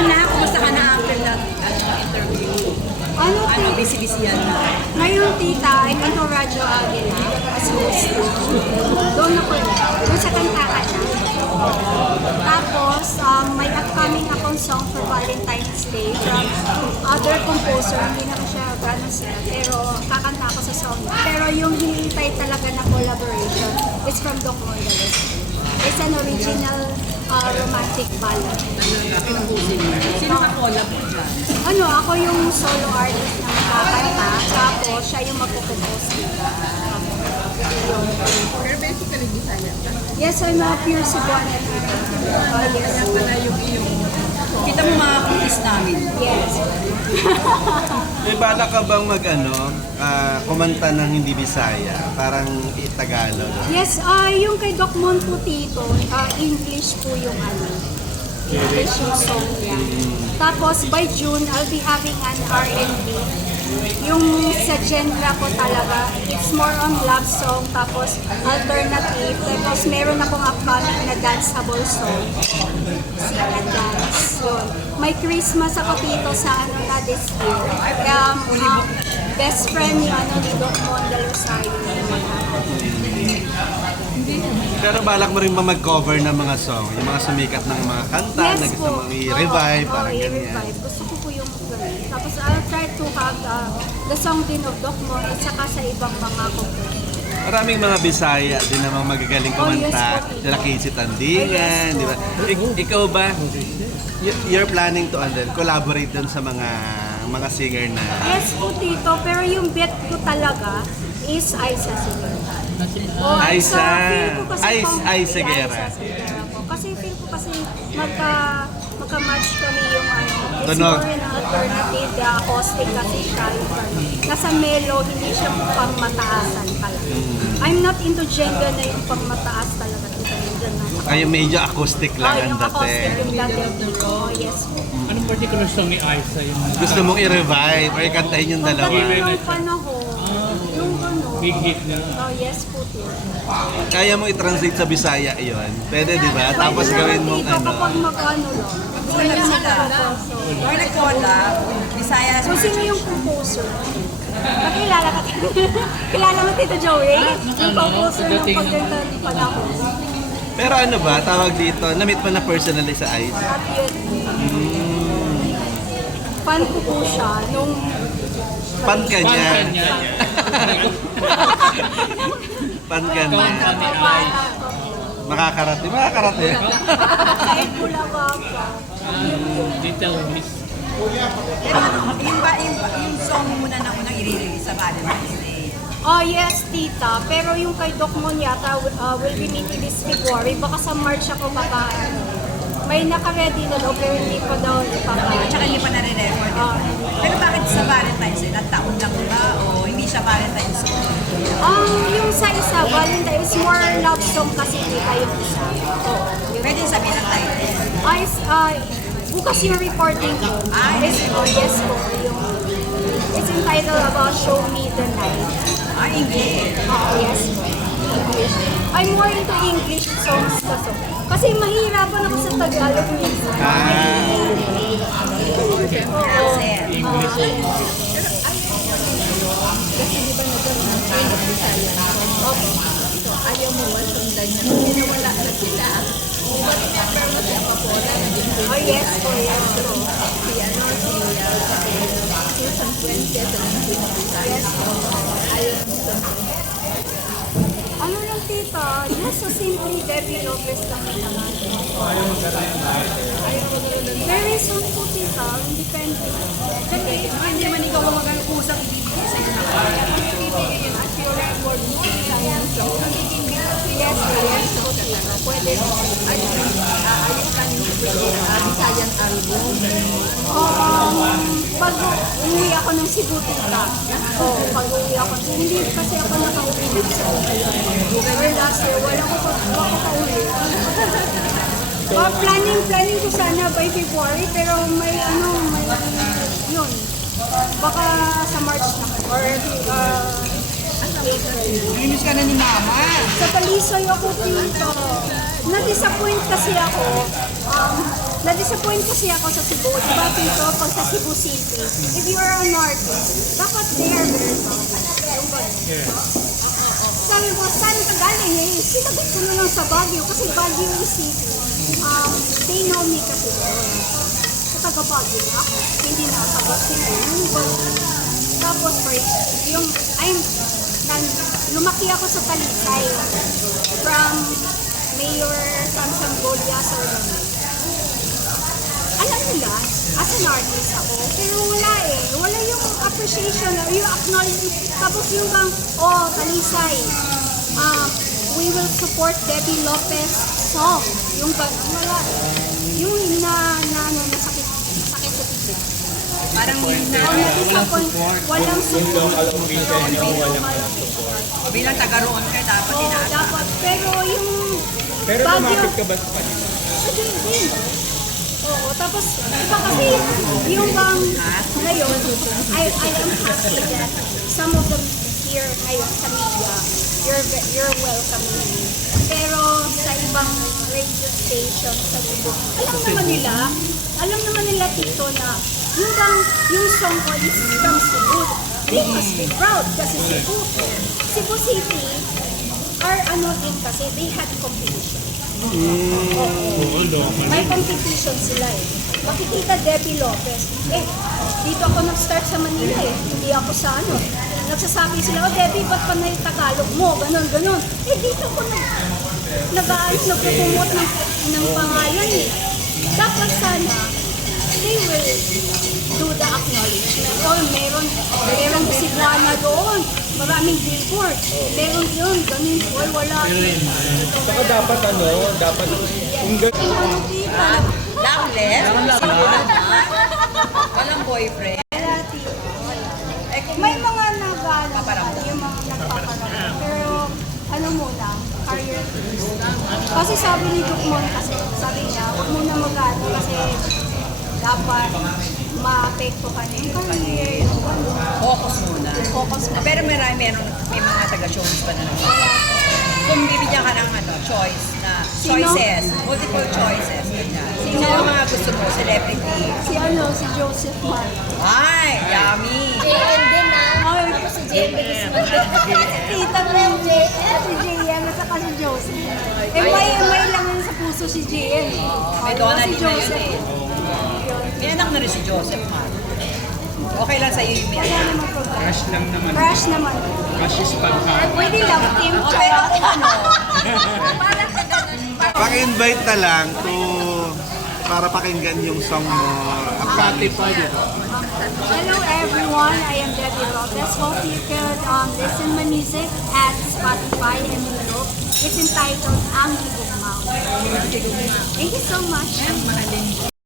muna, kumusta ka na after that interview? Busy-busy yan na. Ngayon, tita, I'm into Radyo Aguila as host. Doon ako, doon sa Kantakan na. Tapos, may upcoming akong song for Valentine's Day from other composer. Hindi na ko siya gano'n sila, pero kakanta ako sa song. Pero yung hinihintay talaga na collaboration is from Doc Mondalos. It's an original romantic ballad. Sino ka collab mo dyan? Ako yung solo artist na makakanta, tapos siya yung magpo-compose dito. Pero basically, Bisaya ka. Yes, I'm a pure Cebuana. Yes. Kaya pala yung kita mo mga kulis namin. Yes. May bala ka bang kumanta ng hindi Bisaya? Parang Tagalog. Yes, yung kay Doc Mon po tito, English po yung English yung song niya. Tapos by June, I'll be having an R&B. Yung sa genre ko talaga, it's more on love song, tapos alternative, tapos meron akong upcoming na danceable song. Sing and dance. Yun. May Christmas ako dito sa na this year. Best friend ni Doc Mon Dalosayo. Pero balak mo rin ba mag-cover ng mga song? Yung mga sumikat ng mga kanta, na gusto mong i-revive, parang ganyan. I-revive. Gusto ko po yung ganyan. Tapos I'll try to have the song din of Doc Mon at saka sa ibang mga composer. Maraming mga Bisaya din namang magagaling kumanta. Sila Casey Tandingan, di ba? Ikaw ba, you're planning to collaborate dun sa mga singer na... Yes po tito, pero yung bet ko talaga is Aiza Segura. Aiza. Aiza Guerra. Kasi feel ko kasi magka-match kami yung it's Tunog. more an alternative, the acoustic kasi siya yung nasa melo, hindi siya pang mataasan talaga. I'm not into genre na yung pang mataas talaga. Ay, medyo acoustic lang ang yung acoustic dati. yung dati. Yes po. Anong particular song ni Aiza yung Gusto mong i-revive or ikantahin yung dalawa? Pagdating ng panahon, yung big hit na? yes po tito. Kaya mo i-translate sa Bisaya yun. Pwede, di ba? Tapos gawin mong Kapag mag-ano lang. Gusto lang sila. Or nag-collab, Bisaya. So, sino yung composer? Nakilala ka. Kilala mo Tito Joey? Yung composer ng pagkanta ni Panahon. Pero ano ba, tawag dito, na-meet mo na personally sa Ice? At yun. Fan ko po siya nung... Pan ka niya. Pan Pan ka niya. ka niya. Makakarating. Kahit pula ba ka. Little Miss. Pero yung song mo muna na unang i-release sa Valentine's Day. Oh yes, tita. Pero yung kay Doc Mon yata will be meeting this February. Baka sa March ako may naka-ready na daw pero hindi pa daw ipaka. Tsaka hindi pa nare-record. Pero bakit sa Valentine's Day? Nagtaon lang ba? O hindi siya Valentine's Day? Yung sa isa, Valentine is more love song kasi tita yung isa. Pwede sabihin ng title. Bukas yung reporting ko. Yes po. It's entitled about Show Me the Night. English. Yes po. English. I'm more into English songs kasi mahirapan ako sa Tagalog minsan. Kasi di ba nagkaroon ng tayo ng Bisaya? So ayaw mo ba sundan niya? Hindi na wala na sila. But remember mo si Apapola? Yes po. Si Susan Fuentes at si Bisaya. Yes po. Ayaw mo sundan. Ano lang tita? Just so simply Debbie Lopez lang yung naman. Very soon po tita. Depende. Hindi man ikaw mag-usap dito sa iyo na kaya. Ibibigay yun at your record mo. So, Yes po tita. Pwede po. ayos ka yung Bisayan album. Pag uwi ako ng Cebu tita. Pag uwi ako. Hindi kasi ako nakauwi ng Cebu. Or last year, wala ko pa-uwi. Planning ko sana by February, pero may yun. Baka sa March na. Or April. Namiss ka na ni Mama. Sa Talisay ako dito. Na-disappoint kasi ako. Na-disappoint kasi ako sa Cebu. Diba dito, pag sa Cebu City, if you are an artist, dapat there, yung ba? Sabi ko, saan ka galing eh? Sinagot ko na lang sa Baguio kasi Baguio City. They know me kasi doon. Sa taga Baguio na ako. Hindi na taga Cebu. Tapos, yung, lumaki ako sa Talisay. From Mayor Samson Golia sa alam nila, as an artist ako, pero wala eh. Wala yung appreciation, yung acknowledgement. Tapos yung bang, Talisay, we will support Debbie Lopez song. Yung bang, wala. Yung nasakit sa titik. Parang Na-disappoint, walang support. bilang taga-roon ka, dapat Oo, inaasa. dapat. Pero yung Pero Baguio, lumapit ka ba sa kanila? Hindi. Oo, tapos, iba kasi yung bang ngayon, I am happy that some of them here ngayon sa media, you're welcome. Pero sa ibang radio station sa Cebu, alam naman nila tito na yung song ko is from Cebu. They must be proud kasi Cebu City are din kasi they had competition. May competition sila eh. Makikita Debbie Lopez. Dito ako nag-start sa Manila eh. Hindi ako sa Nagsasabi sila, Debbie, ba't pa na yung Tagalog mo? Ganon. Dito ako nagpupungot ng pangalan eh. Dapat sana, they will do the acknowledgement. Meron Cebuana doon. Maraming billboard. Meron yun. Ganun. Wala. Saka dapat kung Loveless? Walang boyfriend? May mga yung mga nagpaparang. Pero, muna, career first. Kasi sabi ni Dukmon sabi niya, huwag muna mag-ano kasi dapat maapektuhan yung career. Focus muna. Pero may mga taga-showbiz pa na naman. Kung bibigyan ka ng choices, multiple choices, ganyan. Sino yung mga gusto mo? Celebrity? Si Joseph Mar. Ay, yummy! JM din Ay, Tapos si JM din is tita ko yung si JM at saka si Joseph. May lang yun sa puso si JM. May Donald si na yun Joseph. eh. May anak na rin si Joseph Mar. Okay lang sa'yo yung may Wala anak. namang problema. crush lang naman. Crush naman. Crush is pagka. Pwede love team. Pero kung Paki-invite na lang para pakinggan yung song mo. Spotify dito. Hello everyone, I am Debbie Lopez. Hope you can listen my music at Spotify and YouTube. It's entitled Ang Higugmaw. Thank you so much.